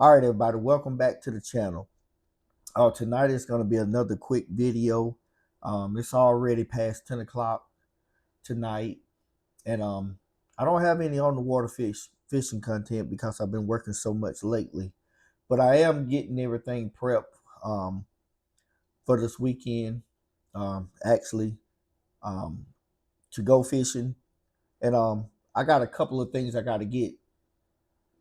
All right, everybody, welcome back to the channel. Tonight is going to be another quick video. It's already past 10 o'clock tonight, and I don't have any on the water fishing content because I've been working so much lately. But I am getting everything prepped for this weekend, actually, um, to go fishing. And I got a couple of things I got to get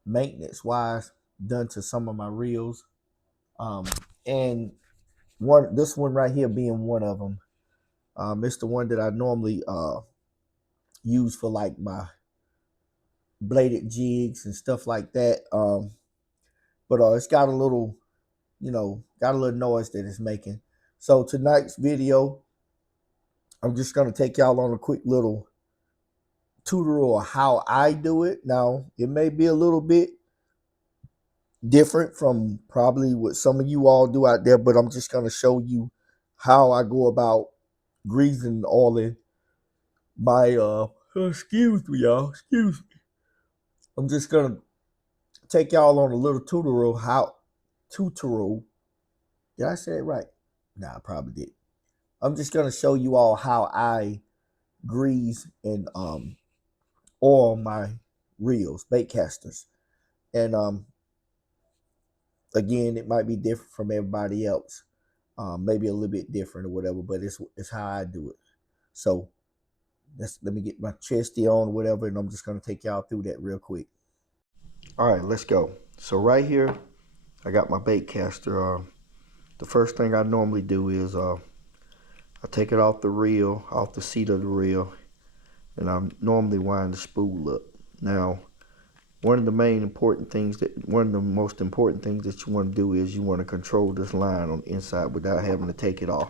maintenance wise done to some of my reels. Um, and this one right here being one of them. It's the one that I normally use for like my bladed jigs and stuff like that. But it's got a little, got a little noise that it's making. So tonight's video, I'm just gonna take y'all on a quick little tutorial of how I do it. Now it may be a little bit different from probably what some of you all do out there, but I'm just gonna show you how I go about greasing and oiling my excuse me y'all, excuse me. I'm just gonna take y'all on a little tutorial. Did I say it right? Nah, I probably did. I'm just gonna show you all how I grease and oil my reels, baitcasters. And again, it might be different from everybody else. Maybe a little bit different or whatever, but it's how I do it. So let me get my chesty on or whatever, and I'm just gonna take y'all through that real quick. All right, let's go. So right here, I got my baitcaster. The first thing I normally do is I take it off the reel, off the seat of the reel, and I normally wind the spool up. Now, one of the most important things that you want to do is you want to control this line on the inside without having to take it off.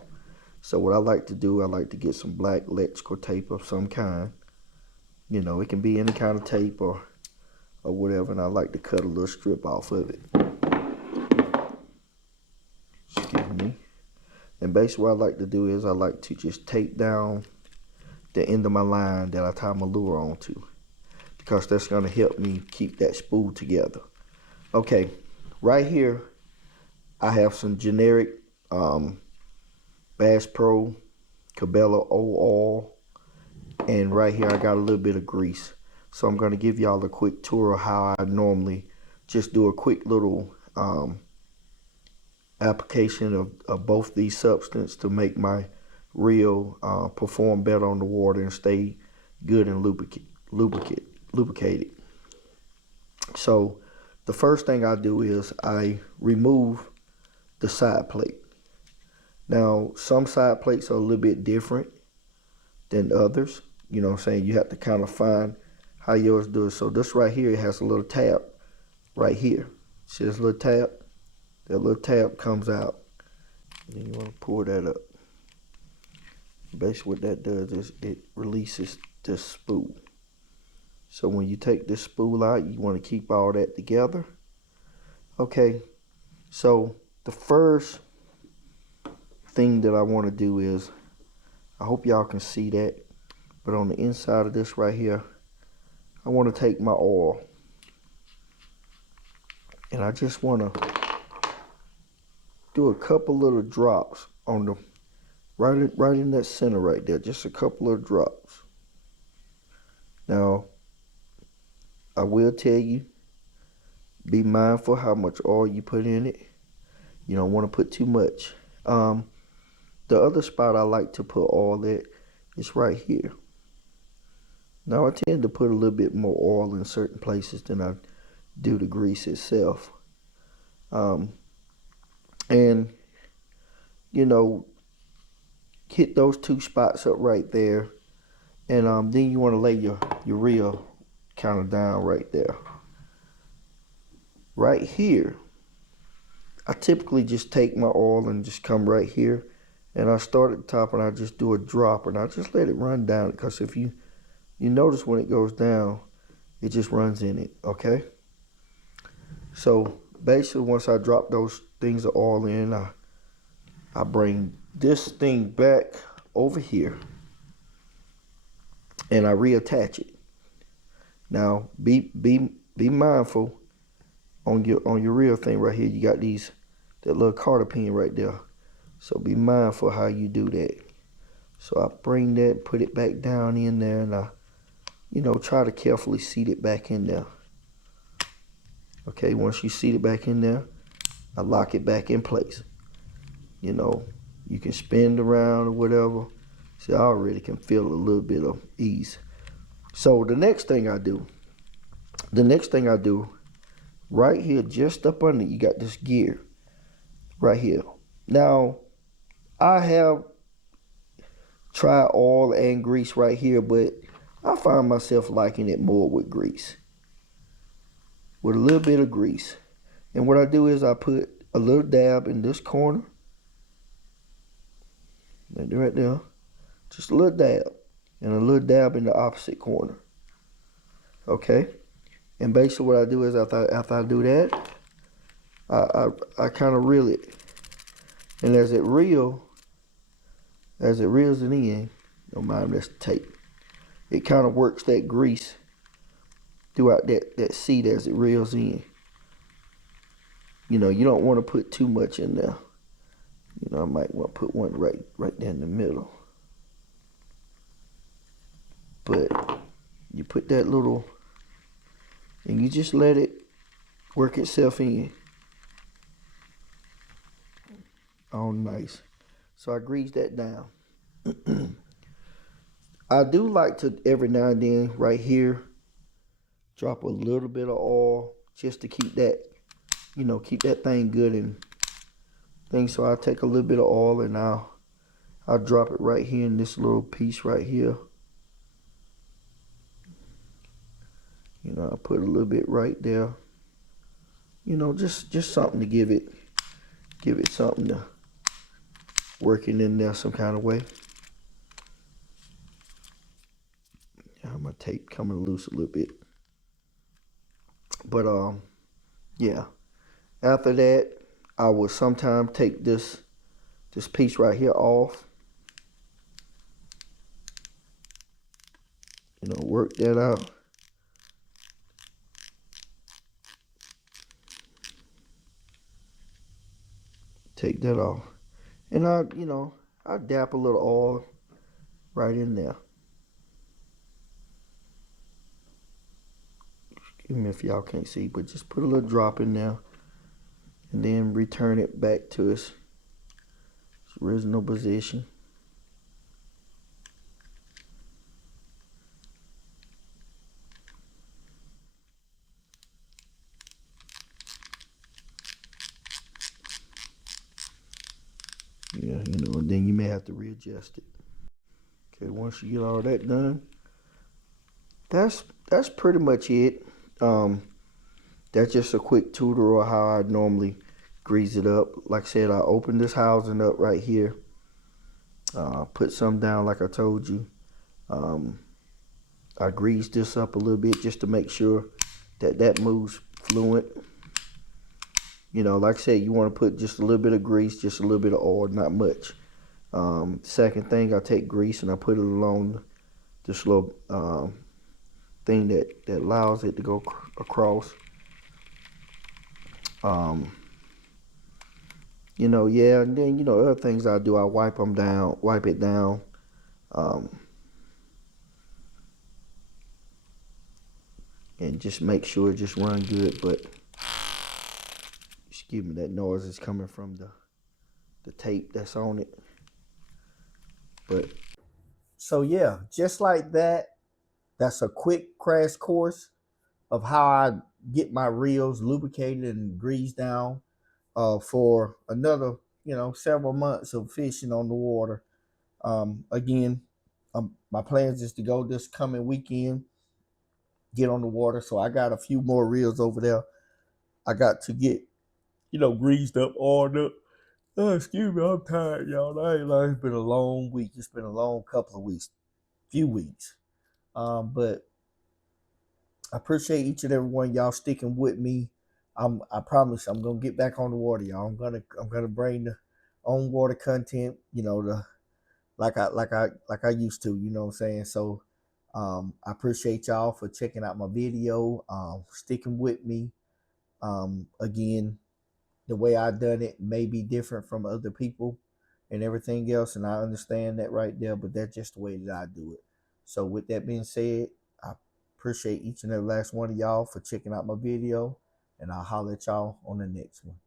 So what I like to do, I like to get some black electrical tape of some kind. You know, it can be any kind of tape or whatever, and I like to cut a little strip off of it. Excuse me. And basically what I like to do is I like to just tape down the end of my line that I tie my lure onto, because that's going to help me keep that spool together. Okay, right here I have some generic Bass Pro Cabela oil, and right here I got a little bit of grease. So I'm going to give y'all a quick tour of how I normally just do a quick little application of both these substances to make my reel perform better on the water and stay good and lubricated. So the first thing I do is I remove the side plate. Now some side plates are a little bit different than others. You know what I'm saying? You have to kind of find how yours do it. So this right here, it has a little tab right here. See this little tab? That little tab comes out. And then you want to pull that up. Basically what that does is it releases this spool. So when you take this spool out, you want to keep all that together. Okay, so the first thing that I want to do is, I hope y'all can see that, but on the inside of this right here, I want to take my oil, and I just want to do a couple little drops on the right in that center right there, just a couple of drops. Now I will tell you, be mindful how much oil you put in it. You don't want to put too much. The other spot I like to put oil at is right here. Now I tend to put a little bit more oil in certain places than I do the grease itself. And you know, hit those two spots up right there, and then you want to lay your reel kind of down right there. Right here, I typically just take my oil and just come right here, and I start at the top and I just do a drop, and I just let it run down, because if you notice when it goes down, it just runs in it. Okay, so basically once I drop those things of oil in, I bring this thing back over here and I reattach it. Now be mindful on your reel thing right here, you got that little cotter pin right there. So be mindful how you do that. So I bring that, put it back down in there, and I, try to carefully seat it back in there. Okay, once you seat it back in there, I lock it back in place. You can spin around or whatever. See, I already can feel a little bit of ease. So the next thing I do, right here, just up under, you got this gear right here. Now, I have tried oil and grease right here, but I find myself liking it more with grease. With a little bit of grease. And what I do is I put a little dab in this corner. Right there. Just a little dab. And a little dab in the opposite corner. Okay? And basically what I do is after I do that, I kind of reel it. And as it reels it in, don't mind this tape, it kind of works that grease throughout that seat as it reels in. You don't want to put too much in there. I might want to put one right there in the middle. But you put that little, and you just let it work itself in. Oh, nice. So I grease that down. I do like to every now and then right here drop a little bit of oil just to keep that, keep that thing good and things. So I take a little bit of oil and I'll drop it right here in this little piece right here. I put a little bit right there. Just something to give it something to working in there some kind of way. My tape coming loose a little bit. But yeah. After that, I will sometimes take this piece right here off. Work that out. Take that off. And I dap a little oil right in there. Excuse me if y'all can't see, but just put a little drop in there and then return it back to its original position. Yeah, and then you may have to readjust it. Okay, once you get all that done, that's pretty much it. That's just a quick tutorial of how I normally grease it up. Like I said, I open this housing up right here. Put some down like I told you. I grease this up a little bit just to make sure that moves fluent. Like I said, you want to put just a little bit of grease, just a little bit of oil, not much. Second thing, I take grease and I put it along this little thing that allows it to go across. Yeah, and then other things I do, I wipe it down. And just make sure it just run good. But excuse me, that noise is coming from the tape that's on it. But so yeah, just like that, that's a quick crash course of how I get my reels lubricated and greased down for another, several months of fishing on the water. Again, my plans is to go this coming weekend, get on the water. So I got a few more reels over there. I got to get, greased up, oiled up. Oh, excuse me, I'm tired, y'all. I ain't lying. It's been a long week. It's been a long couple of weeks, few weeks. But I appreciate each and every one of y'all sticking with me. I promise I'm gonna get back on the water, y'all. I'm gonna bring the on water content, the like I used to, you know what I'm saying? So I appreciate y'all for checking out my video, sticking with me. Again, the way I done it may be different from other people and everything else, and I understand that right there, but that's just the way that I do it. So with that being said, I appreciate each and every last one of y'all for checking out my video, and I'll holler at y'all on the next one.